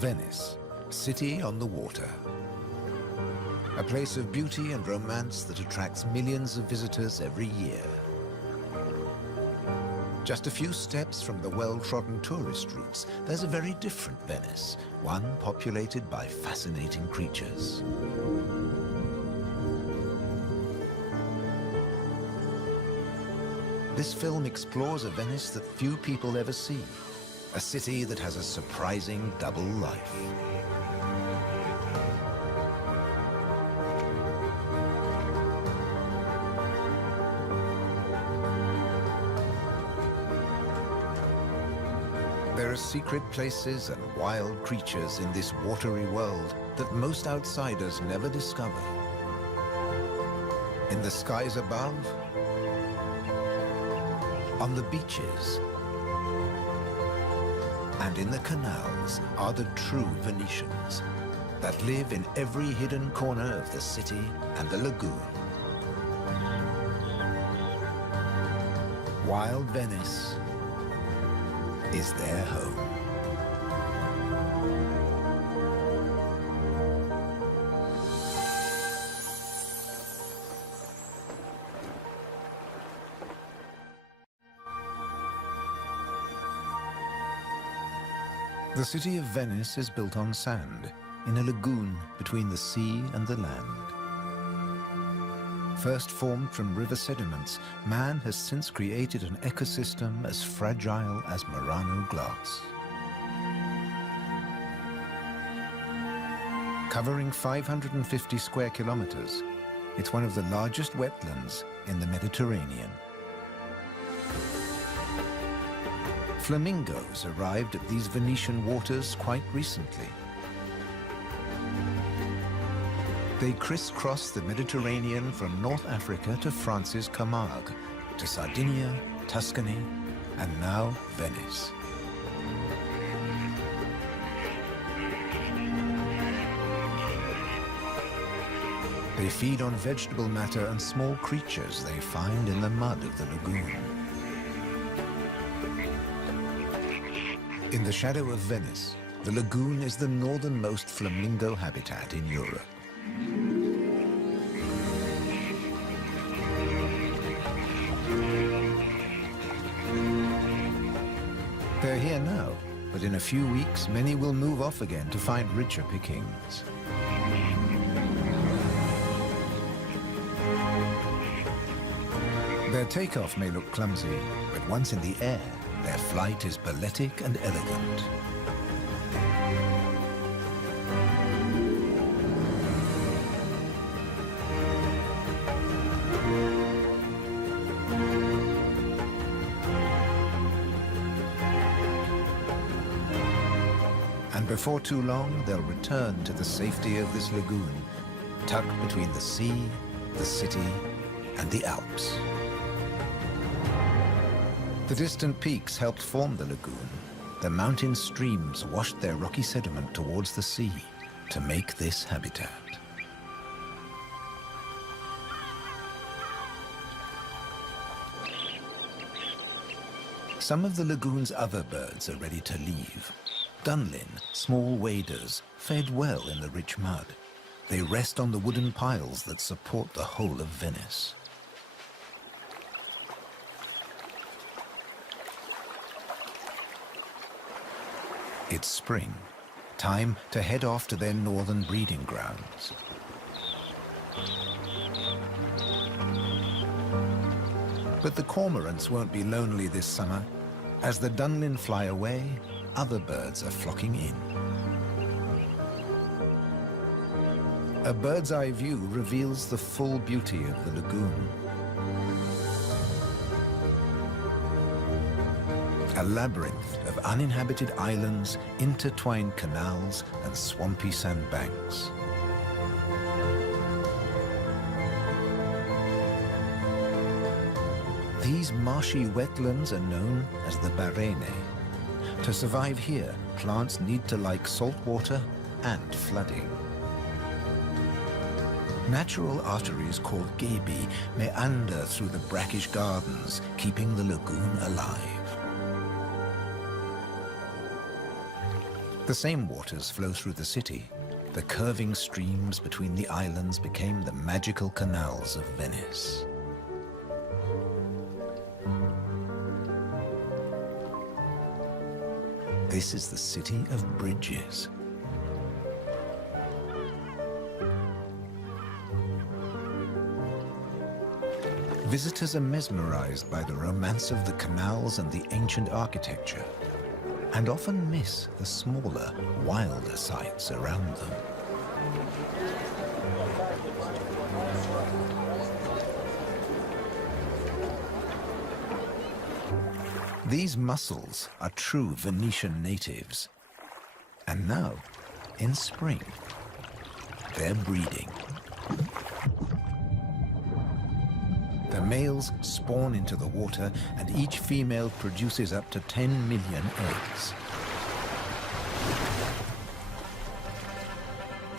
Venice, city on the water. A place of beauty and romance that attracts millions of visitors every year. Just a few steps from the well-trodden tourist routes, there's a very different Venice, one populated by fascinating creatures. This film explores a Venice that few people ever see, a city that has a surprising double life. There are secret places and wild creatures in this watery world that most outsiders never discover. In the skies above, on the beaches, and in the canals are the true Venetians that live in every hidden corner of the city and the lagoon. Wild Venice is their home. The city of Venice is built on sand, in a lagoon between the sea and the land. First formed from river sediments, man has since created an ecosystem as fragile as Murano glass. Covering 550 square kilometers, it's one of the largest wetlands in the Mediterranean. Flamingos arrived at these Venetian waters quite recently. They crisscross the Mediterranean from North Africa to France's Camargue, to Sardinia, Tuscany, and now Venice. They feed on vegetable matter and small creatures they find in the mud of the lagoon. In the shadow of Venice, the lagoon is the northernmost flamingo habitat in Europe. They're here now, but in a few weeks, many will move off again to find richer pickings. Their takeoff may look clumsy, but once in the air, their flight is balletic and elegant. And before too long, they'll return to the safety of this lagoon, tucked between the sea, the city, and the Alps. The distant peaks helped form the lagoon. The mountain streams washed their rocky sediment towards the sea to make this habitat. Some of the lagoon's other birds are ready to leave. Dunlin, small waders, fed well in the rich mud. They rest on the wooden piles that support the whole of Venice. It's spring, time to head off to their northern breeding grounds. But the cormorants won't be lonely this summer. As the Dunlin fly away, other birds are flocking in. A bird's eye view reveals the full beauty of the lagoon. A labyrinth of uninhabited islands, intertwined canals, and swampy sandbanks. These marshy wetlands are known as the Barene. To survive here, plants need to like salt water and flooding. Natural arteries called gabi meander through the brackish gardens, keeping the lagoon alive. The same waters flow through the city. The curving streams between the islands became the magical canals of Venice. This is the city of bridges. Visitors are mesmerized by the romance of the canals and the ancient architecture, and often miss the smaller, wilder sights around them. These mussels are true Venetian natives. And now, in spring, they're breeding. The males spawn into the water, and each female produces up to 10 million eggs.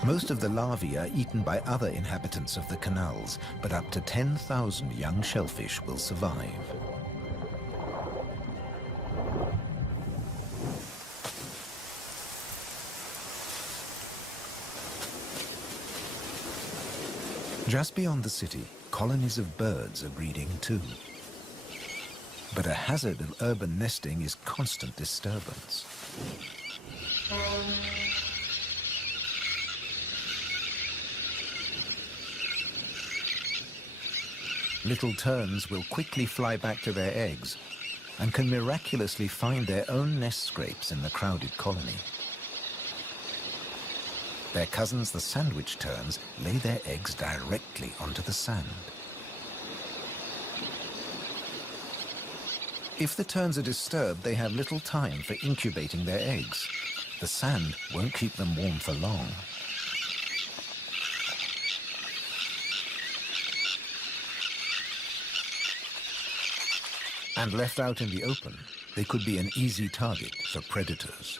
Most of the larvae are eaten by other inhabitants of the canals, but up to 10,000 young shellfish will survive. Just beyond the city, colonies of birds are breeding too. But a hazard of urban nesting is constant disturbance. Little terns will quickly fly back to their eggs and can miraculously find their own nest scrapes in the crowded colony. Their cousins, the sandwich terns, lay their eggs directly onto the sand. If the terns are disturbed, they have little time for incubating their eggs. The sand won't keep them warm for long. And left out in the open, they could be an easy target for predators.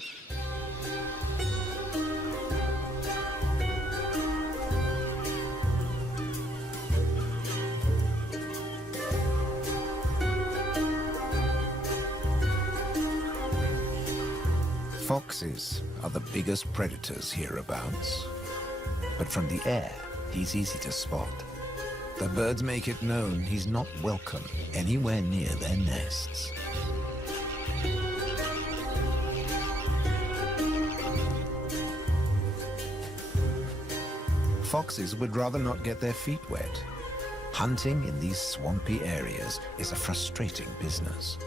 Foxes are the biggest predators hereabouts. But from the air, he's easy to spot. The birds make it known he's not welcome anywhere near their nests. Foxes would rather not get their feet wet. Hunting in these swampy areas is a frustrating business.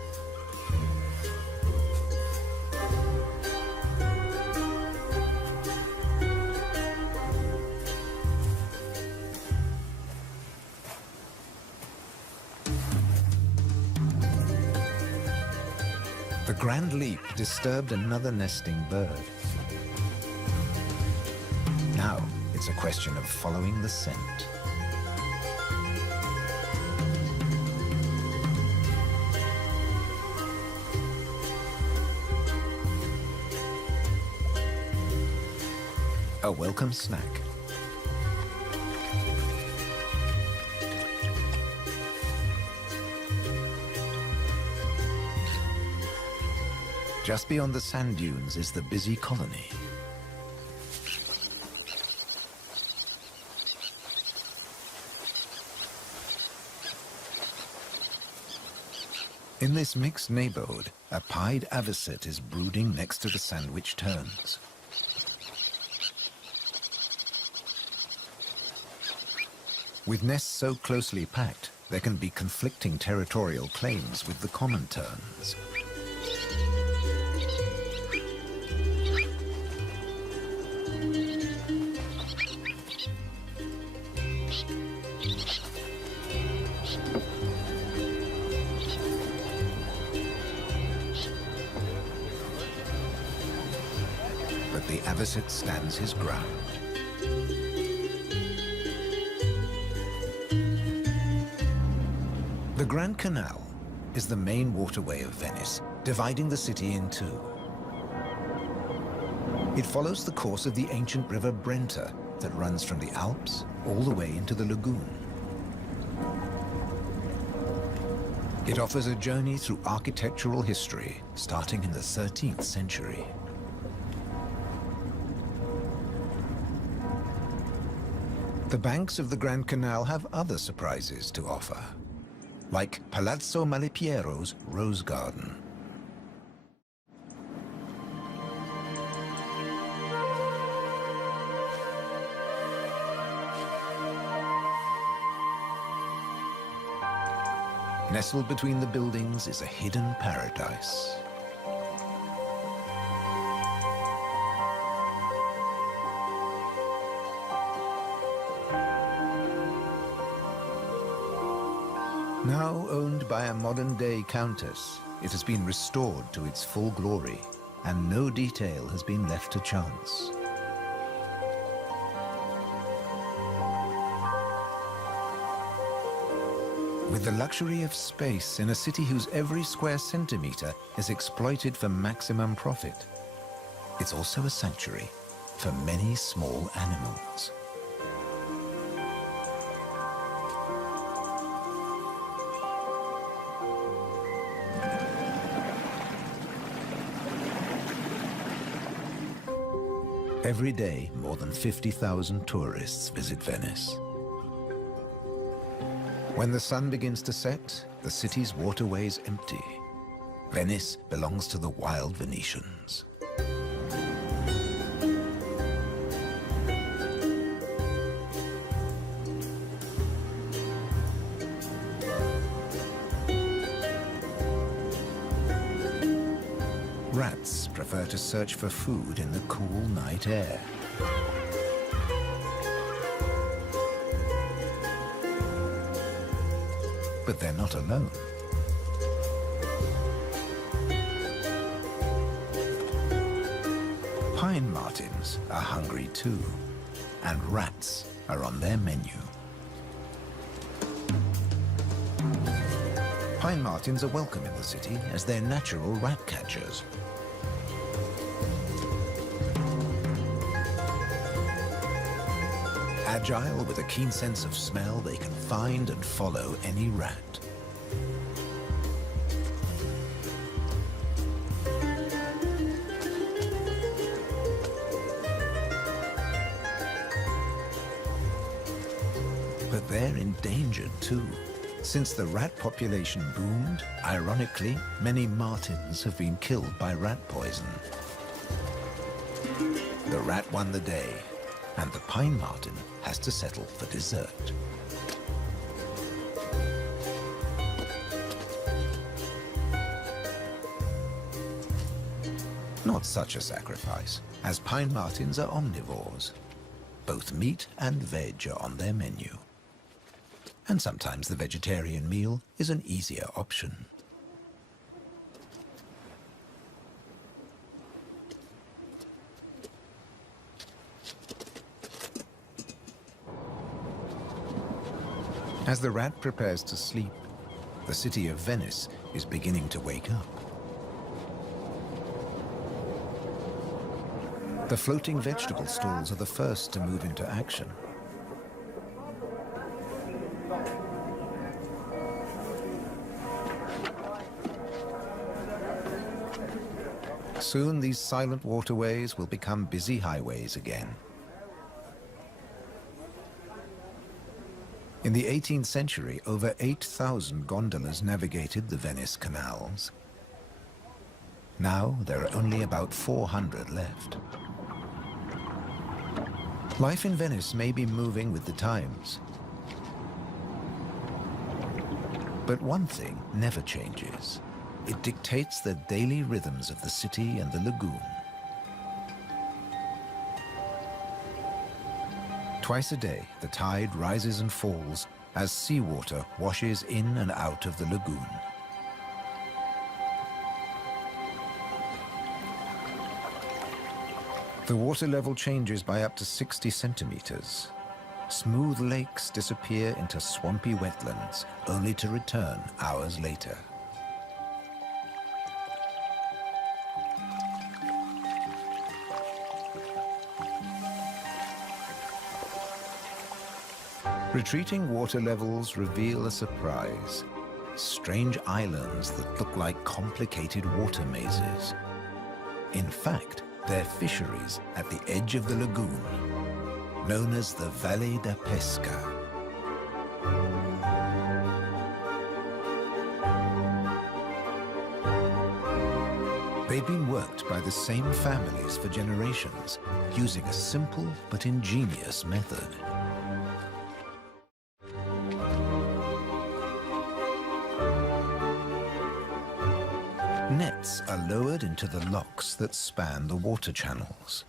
The grand leap disturbed another nesting bird. Now it's a question of following the scent. A welcome snack. Just beyond the sand dunes is the busy colony. In this mixed neighborhood, a pied avocet is brooding next to the sandwich terns. With nests so closely packed, there can be conflicting territorial claims with the common terns. But the avocet stands his ground. The Grand Canal is the main waterway of Venice, dividing the city in two. It follows the course of the ancient river Brenta that runs from the Alps all the way into the lagoon. It offers a journey through architectural history starting in the 13th century. The banks of the Grand Canal have other surprises to offer, like Palazzo Malipiero's Rose Garden. Nestled between the buildings is a hidden paradise. Now owned by a modern-day countess, it has been restored to its full glory, and no detail has been left to chance. With the luxury of space in a city whose every square centimeter is exploited for maximum profit, it's also a sanctuary for many small animals. Every day, more than 50,000 tourists visit Venice. When the sun begins to set, the city's waterways empty. Venice belongs to the wild Venetians. Rats prefer to search for food in the cool night air. But they're not alone. Pine martins are hungry too, and rats are on their menu. Pine martins are welcome in the city as they're natural rat catchers. Agile with a keen sense of smell, they can find and follow any rat. But they're endangered too. Since the rat population boomed, ironically, many martins have been killed by rat poison. The rat won the day, and the pine marten has to settle for dessert. Not such a sacrifice, as pine martens are omnivores. Both meat and veg are on their menu. And sometimes the vegetarian meal is an easier option. As the rat prepares to sleep, the city of Venice is beginning to wake up. The floating vegetable stalls are the first to move into action. Soon these silent waterways will become busy highways again. In the 18th century, over 8,000 gondolas navigated the Venice canals. Now, there are only about 400 left. Life in Venice may be moving with the times. But one thing never changes. It dictates the daily rhythms of the city and the lagoon. Twice a day, the tide rises and falls as seawater washes in and out of the lagoon. The water level changes by up to 60 centimeters. Smooth lakes disappear into swampy wetlands, only to return hours later. Retreating water levels reveal a surprise. Strange islands that look like complicated water mazes. In fact, they're fisheries at the edge of the lagoon. known as the Valle da Pesca. They've been worked by the same families for generations, using a simple but ingenious method. Nets are lowered into the locks that span the water channels.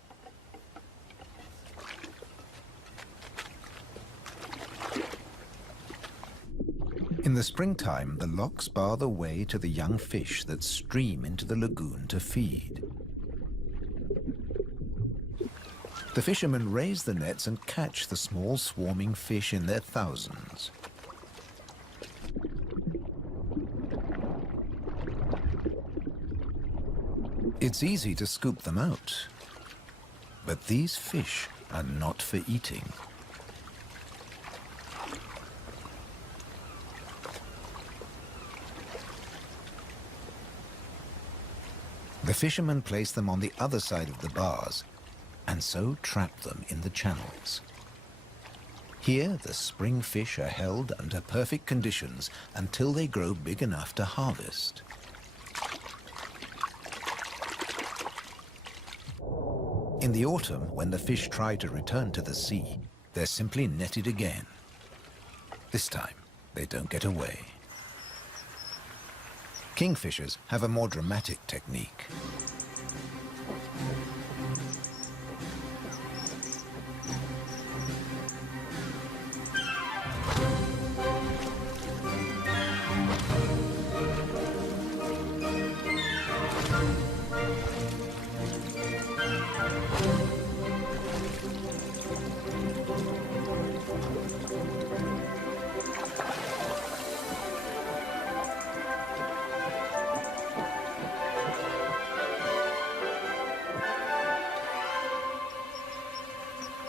In the springtime, the locks bar the way to the young fish that stream into the lagoon to feed. The fishermen raise the nets and catch the small swarming fish in their thousands. It's easy to scoop them out, but these fish are not for eating. The fishermen place them on the other side of the bars and so trap them in the channels. Here, the spring fish are held under perfect conditions until they grow big enough to harvest. In the autumn, when the fish try to return to the sea, they're simply netted again. This time, they don't get away. Kingfishers have a more dramatic technique.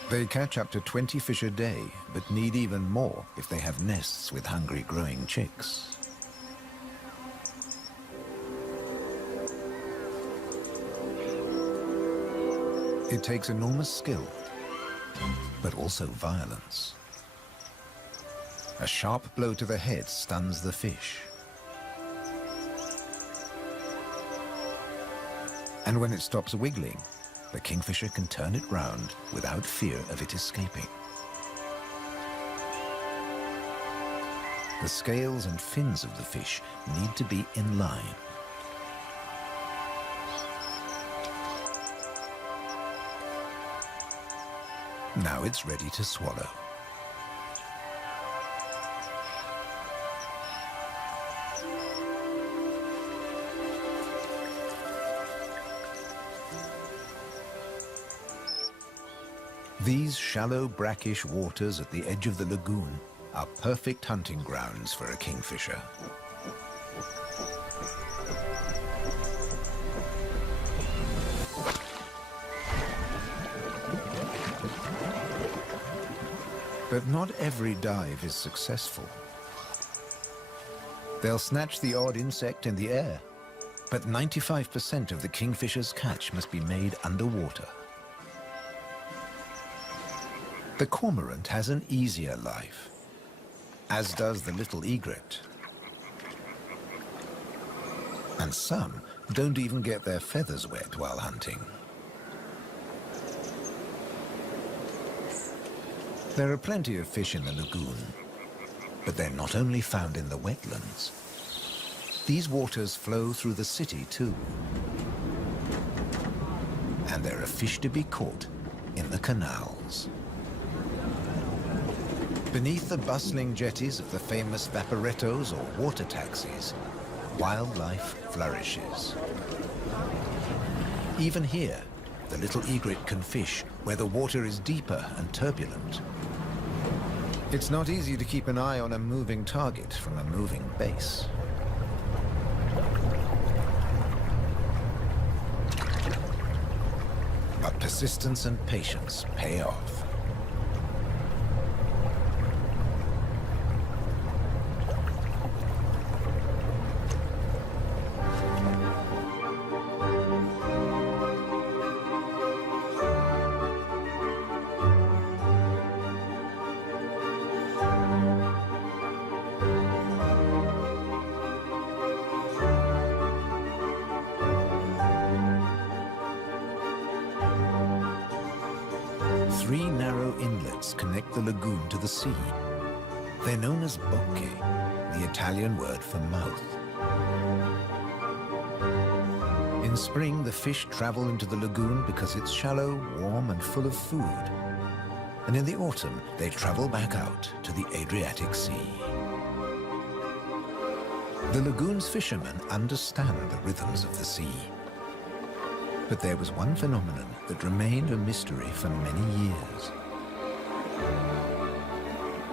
They catch up to 20 fish a day, but need even more if they have nests with hungry growing chicks. It takes enormous skill, but also violence. A sharp blow to the head stuns the fish. And when it stops wiggling, the kingfisher can turn it round without fear of it escaping. The scales and fins of the fish need to be in line. Now it's ready to swallow. These shallow, brackish waters at the edge of the lagoon are perfect hunting grounds for a kingfisher. But not every dive is successful. They'll snatch the odd insect in the air, but 95% of the kingfisher's catch must be made underwater. The cormorant has an easier life, as does the little egret. And some don't even get their feathers wet while hunting. There are plenty of fish in the lagoon, but they're not only found in the wetlands. These waters flow through the city too. And there are fish to be caught in the canals. Beneath the bustling jetties of the famous vaporettos or water taxis, wildlife flourishes. Even here, the little egret can fish where the water is deeper and turbulent. It's not easy to keep an eye on a moving target from a moving base. But persistence and patience pay off. outlets connect the lagoon to the sea. They're known as bocche, the Italian word for mouth. In spring, the fish travel into the lagoon because it's shallow, warm, and full of food. And in the autumn, they travel back out to the Adriatic Sea. The lagoon's fishermen understand the rhythms of the sea. But there was one phenomenon that remained a mystery for many years.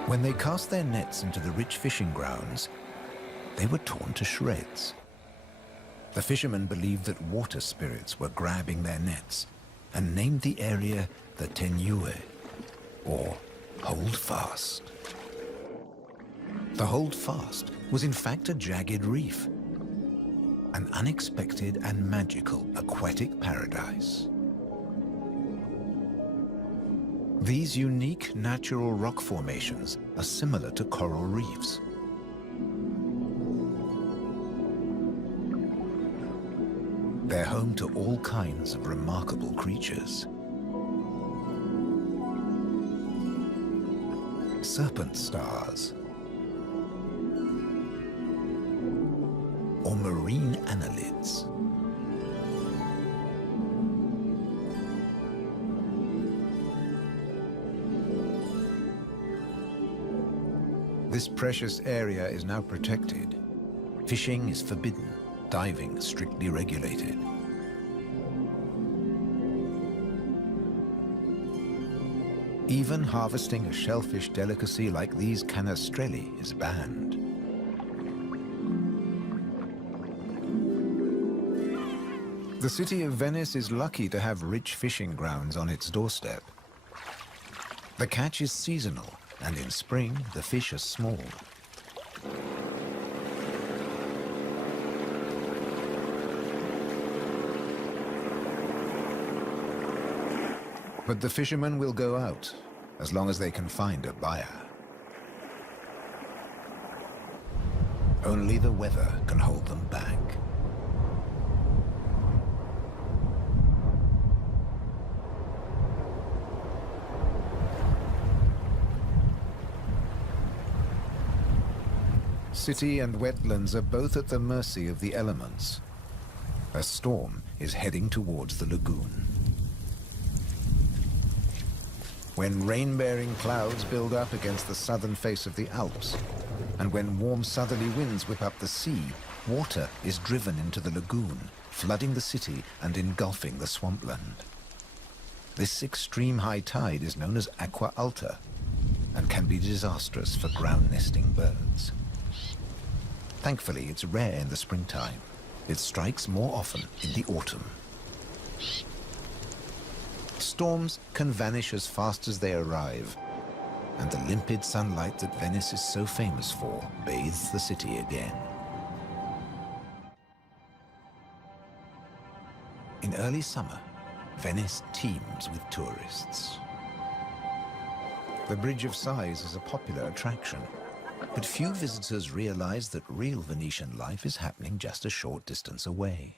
When they cast their nets into the rich fishing grounds, they were torn to shreds. The fishermen believed that water spirits were grabbing their nets and named the area the Tenue, or Hold Fast. The Hold Fast was in fact a jagged reef, an unexpected and magical aquatic paradise. These unique natural rock formations are similar to coral reefs. They're home to all kinds of remarkable creatures. Serpent stars, or marine annelids. This precious area is now protected. Fishing is forbidden, diving strictly regulated. Even harvesting a shellfish delicacy like these canastrelli is banned. The city of Venice is lucky to have rich fishing grounds on its doorstep. The catch is seasonal, and in spring, the fish are small. But the fishermen will go out, as long as they can find a buyer. Only the weather can hold them back. City and wetlands are both at the mercy of the elements. A storm is heading towards the lagoon. When rain-bearing clouds build up against the southern face of the Alps, and when warm southerly winds whip up the sea, water is driven into the lagoon, flooding the city and engulfing the swampland. This extreme high tide is known as aqua alta, and can be disastrous for ground-nesting birds. Thankfully, it's rare in the springtime. It strikes more often in the autumn. Storms can vanish as fast as they arrive, and the limpid sunlight that Venice is so famous for bathes the city again. In early summer, Venice teems with tourists. The Bridge of Sighs is a popular attraction, but few visitors realize that real Venetian life is happening just a short distance away.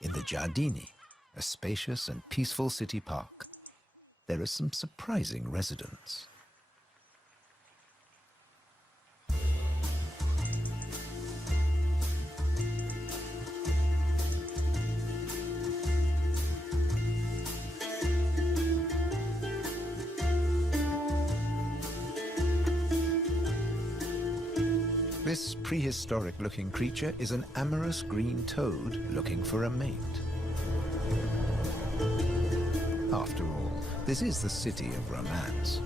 In the Giardini, a spacious and peaceful city park, there are some surprising residents. This prehistoric-looking creature is an amorous green toad looking for a mate. After all, this is the city of romance.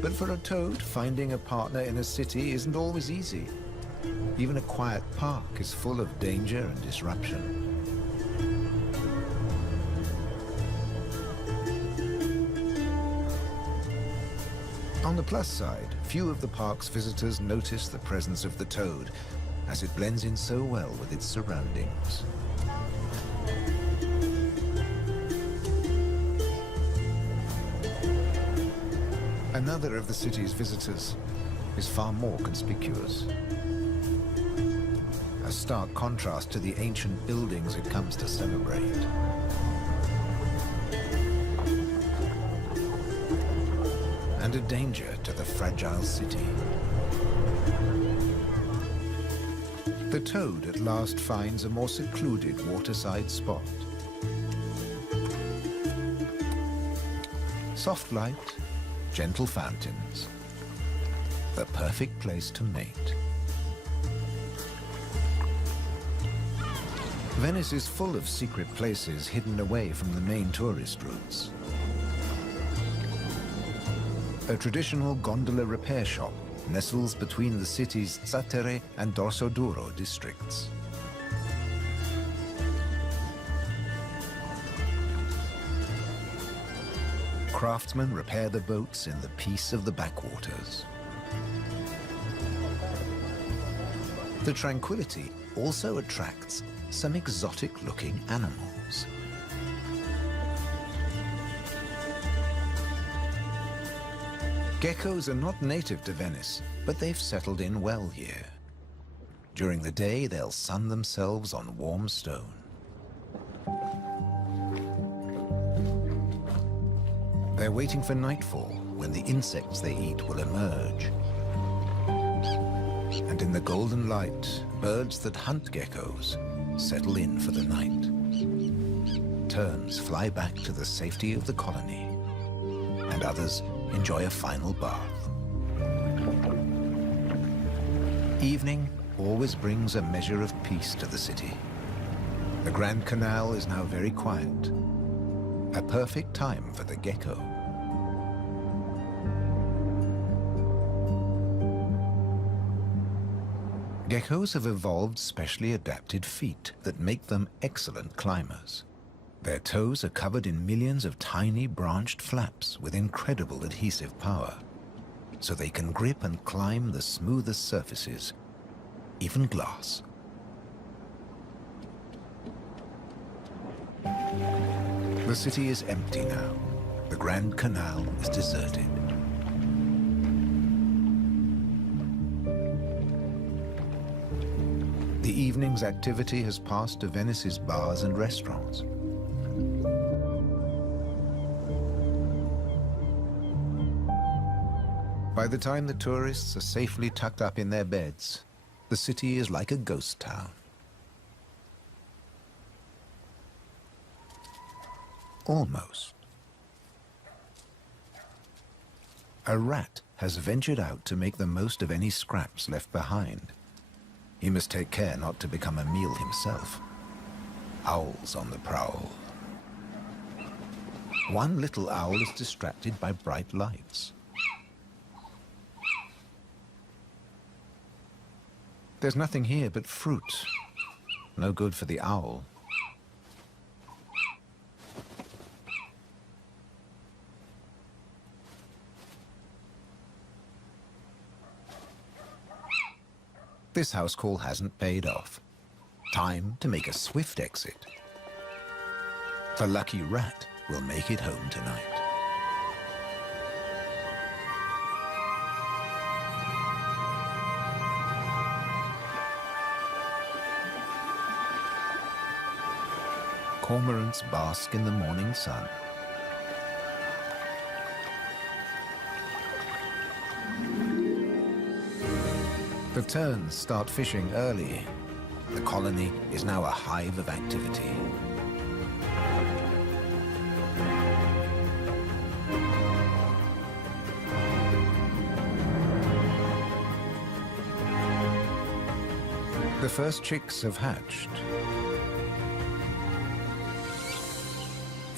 But for a toad, finding a partner in a city isn't always easy. Even a quiet park is full of danger and disruption. On the plus side, few of the park's visitors notice the presence of the toad, as it blends in so well with its surroundings. Another of the city's visitors is far more conspicuous. A stark contrast to the ancient buildings it comes to celebrate. and a danger to the fragile city. The toad at last finds a more secluded waterside spot. Soft light, gentle fountains, the perfect place to mate. Venice is full of secret places hidden away from the main tourist routes. A traditional gondola repair shop nestles between the city's Zattere and Dorsoduro districts. Craftsmen repair the boats in the peace of the backwaters. The tranquility also attracts some exotic-looking animals. Geckos are not native to Venice, but they've settled in well here. During the day, they'll sun themselves on warm stone. They're waiting for nightfall, when the insects they eat will emerge. And in the golden light, birds that hunt geckos settle in for the night. Terns fly back to the safety of the colony, and others enjoy a final bath. Evening always brings a measure of peace to the city. The Grand Canal is now very quiet, a perfect time for the gecko. Geckos have evolved specially adapted feet that make them excellent climbers. Their toes are covered in millions of tiny branched flaps with incredible adhesive power, so they can grip and climb the smoothest surfaces, even glass. The city is empty now. The Grand Canal is deserted. The evening's activity has passed to Venice's bars and restaurants. By the time the tourists are safely tucked up in their beds, the city is like a ghost town. Almost. A rat has ventured out to make the most of any scraps left behind. He must take care not to become a meal himself. Owls on the prowl. One little owl is distracted by bright lights. There's nothing here but fruit. No good for the owl. This house call hasn't paid off. Time to make a swift exit. The lucky rat will make it home tonight. Cormorants bask in the morning sun. The terns start fishing early. The colony is now a hive of activity. The first chicks have hatched.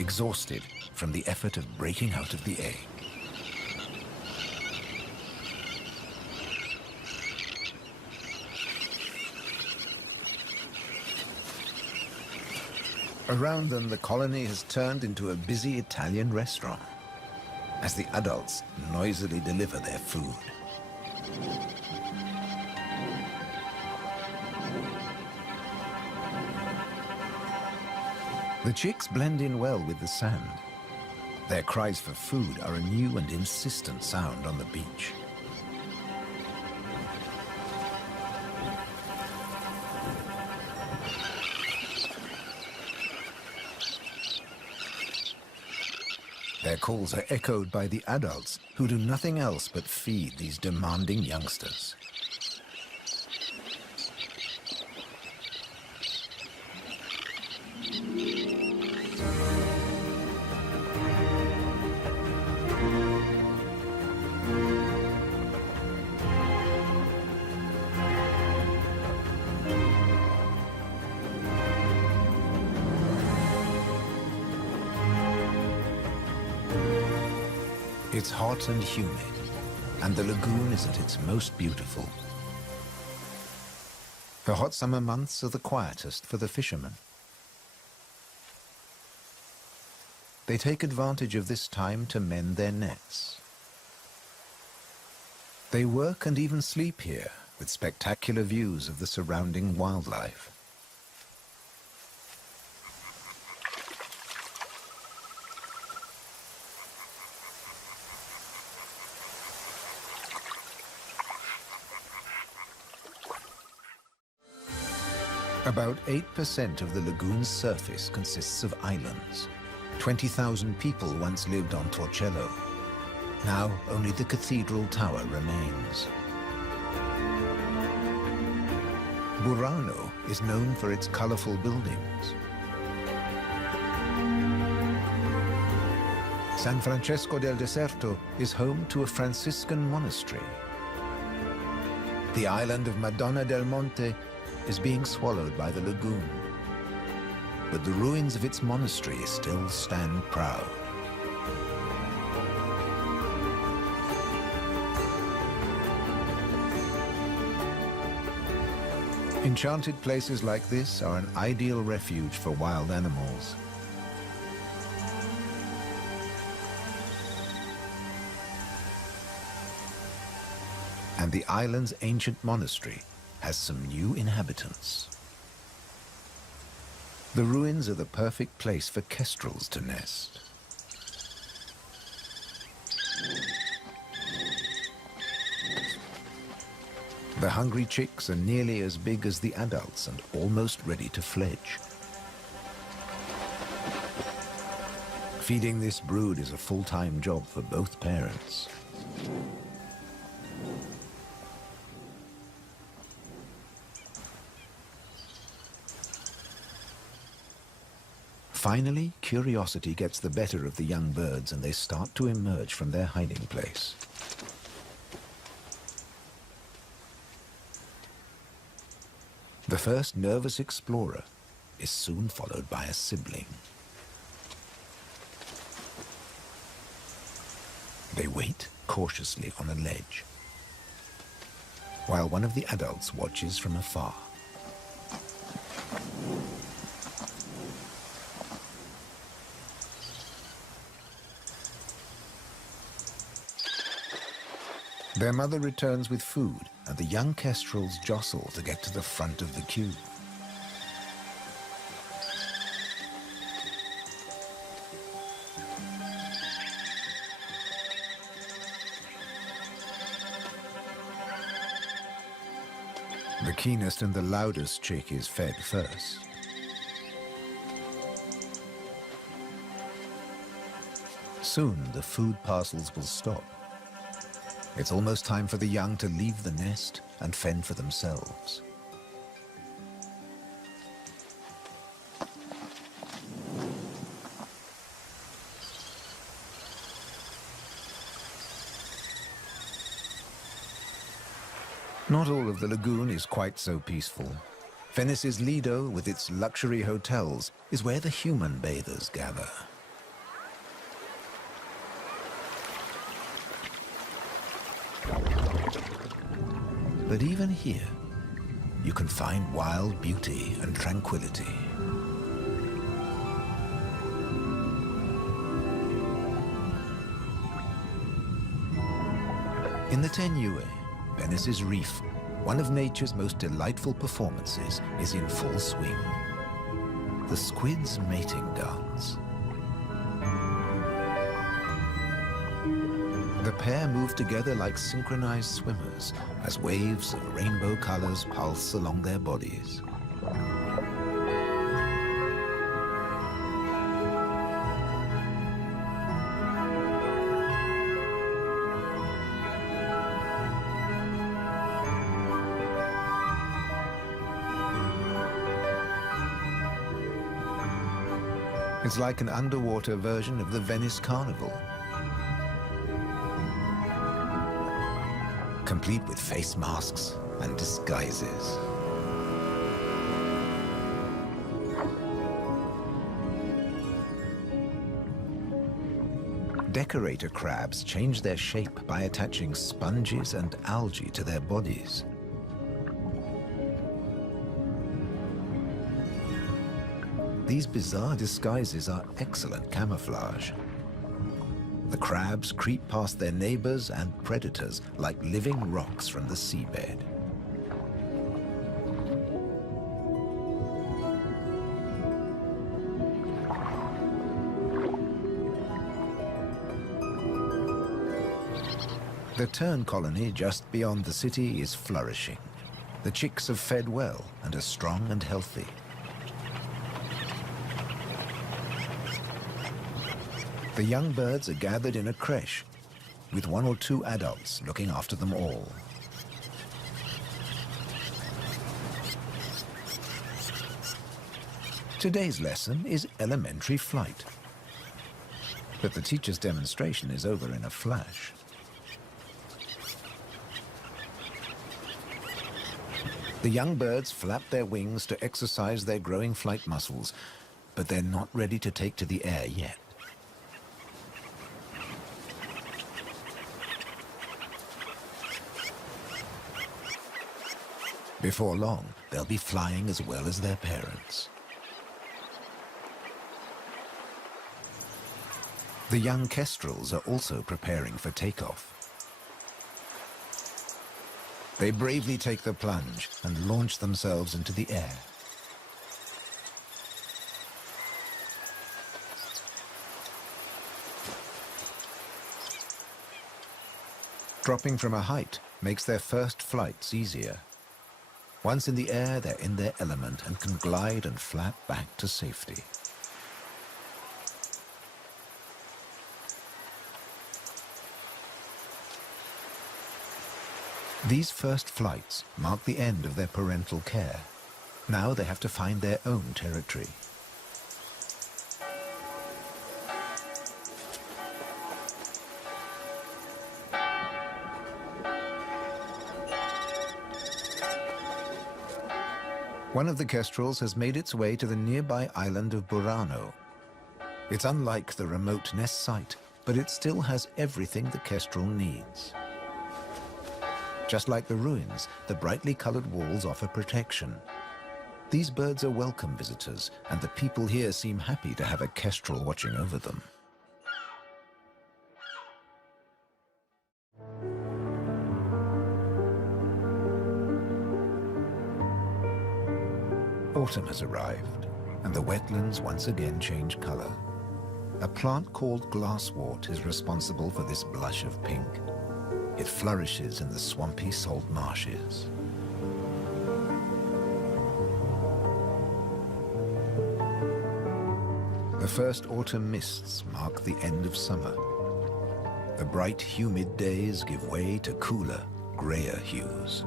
Exhausted from the effort of breaking out of the egg. Around them, the colony has turned into a busy Italian restaurant as the adults noisily deliver their food. The chicks blend in well with the sand. Their cries for food are a new and insistent sound on the beach. Their calls are echoed by the adults, who do nothing else but feed these demanding youngsters. It's hot and humid, and the lagoon is at its most beautiful. The hot summer months are the quietest for the fishermen. They take advantage of this time to mend their nets. They work and even sleep here, with spectacular views of the surrounding wildlife. About 8% of the lagoon's surface consists of islands. 20,000 people once lived on Torcello. Now only the cathedral tower remains. Burano is known for its colorful buildings. San Francesco del Deserto is home to a Franciscan monastery. The island of Madonna del Monte is being swallowed by the lagoon, but the ruins of its monastery still stand proud. Enchanted places like this are an ideal refuge for wild animals. And the island's ancient monastery has some new inhabitants. The ruins are the perfect place for kestrels to nest. The hungry chicks are nearly as big as the adults and almost ready to fledge. Feeding this brood is a full-time job for both parents. Finally, curiosity gets the better of the young birds and they start to emerge from their hiding place. The first nervous explorer is soon followed by a sibling. They wait cautiously on a ledge, while one of the adults watches from afar. Their mother returns with food, and the young kestrels jostle to get to the front of the queue. The keenest and the loudest chick is fed first. Soon the food parcels will stop. It's almost time for the young to leave the nest and fend for themselves. Not all of the lagoon is quite so peaceful. Venice's Lido, with its luxury hotels, is where the human bathers gather. But even here, you can find wild beauty and tranquility. In the Tenue, Venice's reef, one of nature's most delightful performances is in full swing. The squid's mating dance. The pair move together like synchronized swimmers as waves of rainbow colors pulse along their bodies. It's like an underwater version of the Venice Carnival. Complete with face masks and disguises. Decorator crabs change their shape by attaching sponges and algae to their bodies. These bizarre disguises are excellent camouflage. The crabs creep past their neighbors and predators like living rocks from the seabed. The tern colony just beyond the city is flourishing. The chicks have fed well and are strong and healthy. The young birds are gathered in a creche, with 1 or 2 adults looking after them all. Today's lesson is elementary flight. But the teacher's demonstration is over in a flash. The young birds flap their wings to exercise their growing flight muscles, but they're not ready to take to the air yet. Before long, they'll be flying as well as their parents. The young kestrels are also preparing for takeoff. They bravely take the plunge and launch themselves into the air. Dropping from a height makes their first flights easier. Once in the air, they're in their element and can glide and flap back to safety. These first flights mark the end of their parental care. Now they have to find their own territory. One of the kestrels has made its way to the nearby island of Burano. It's unlike the remote nest site, but it still has everything the kestrel needs. Just like the ruins, the brightly colored walls offer protection. These birds are welcome visitors, and the people here seem happy to have a kestrel watching over them. Autumn has arrived, and the wetlands once again change color. A plant called glasswort is responsible for this blush of pink. It flourishes in the swampy salt marshes. The first autumn mists mark the end of summer. The bright, humid days give way to cooler, grayer hues.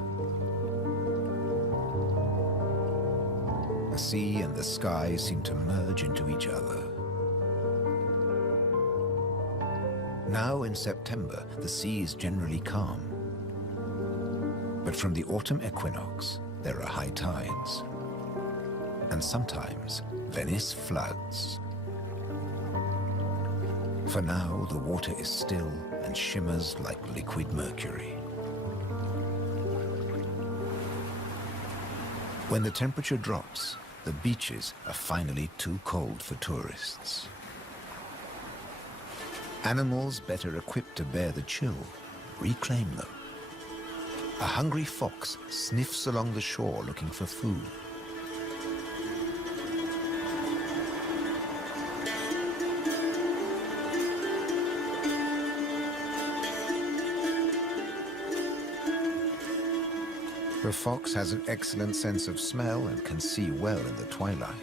The sea and the sky seem to merge into each other. Now in September, the sea is generally calm. But from the autumn equinox, there are high tides. And sometimes, Venice floods. For now, the water is still and shimmers like liquid mercury. When the temperature drops, the beaches are finally too cold for tourists. Animals better equipped to bear the chill reclaim them. A hungry fox sniffs along the shore looking for food. The fox has an excellent sense of smell and can see well in the twilight.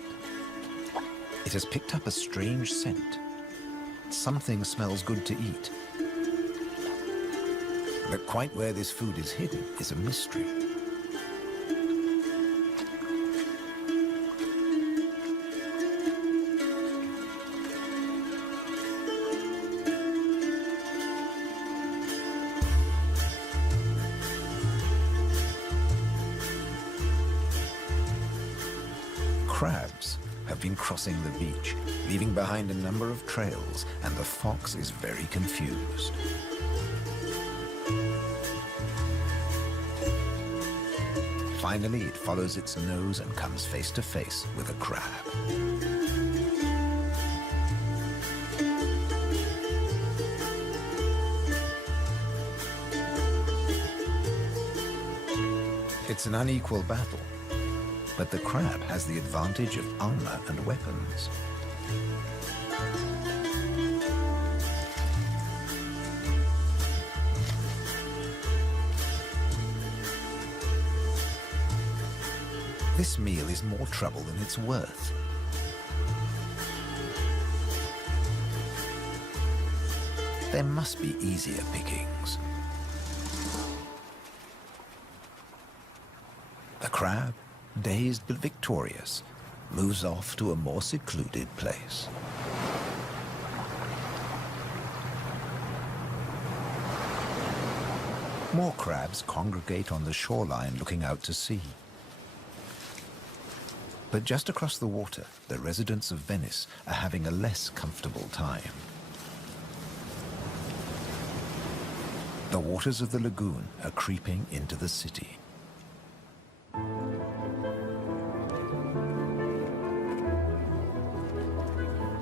It has picked up a strange scent. Something smells good to eat. But quite where this food is hidden is a mystery. Crabs have been crossing the beach, leaving behind a number of trails, and the fox is very confused. Finally, it follows its nose and comes face to face with a crab. It's an unequal battle, but the crab has the advantage of armor and weapons. This meal is more trouble than it's worth. There must be easier pickings. The crab, dazed but victorious, moves off to a more secluded place. More crabs congregate on the shoreline looking out to sea. But just across the water, the residents of Venice are having a less comfortable time. The waters of the lagoon are creeping into the city.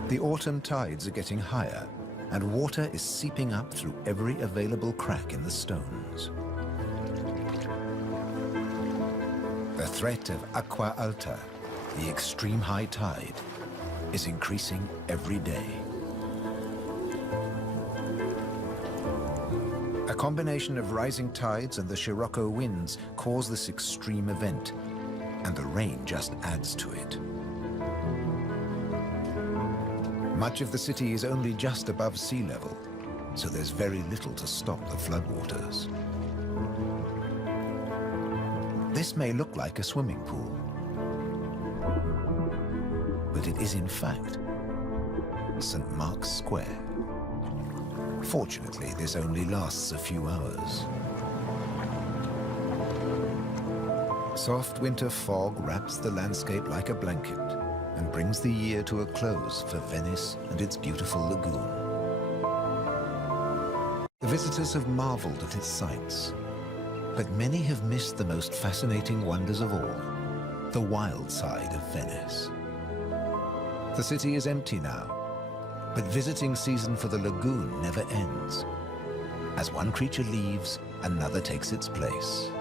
The autumn tides are getting higher, and water is seeping up through every available crack in the stones. The threat of acqua alta, the extreme high tide, is increasing every day. A combination of rising tides and the Scirocco winds cause this extreme event, and the rain just adds to it. Much of the city is only just above sea level, so there's very little to stop the floodwaters. This may look like a swimming pool, but it is in fact St. Mark's Square. Fortunately, this only lasts a few hours. Soft winter fog wraps the landscape like a blanket and brings the year to a close for Venice and its beautiful lagoon. The visitors have marveled at its sights, but many have missed the most fascinating wonders of all, the wild side of Venice. The city is empty now, but visiting season for the lagoon never ends. As one creature leaves, another takes its place.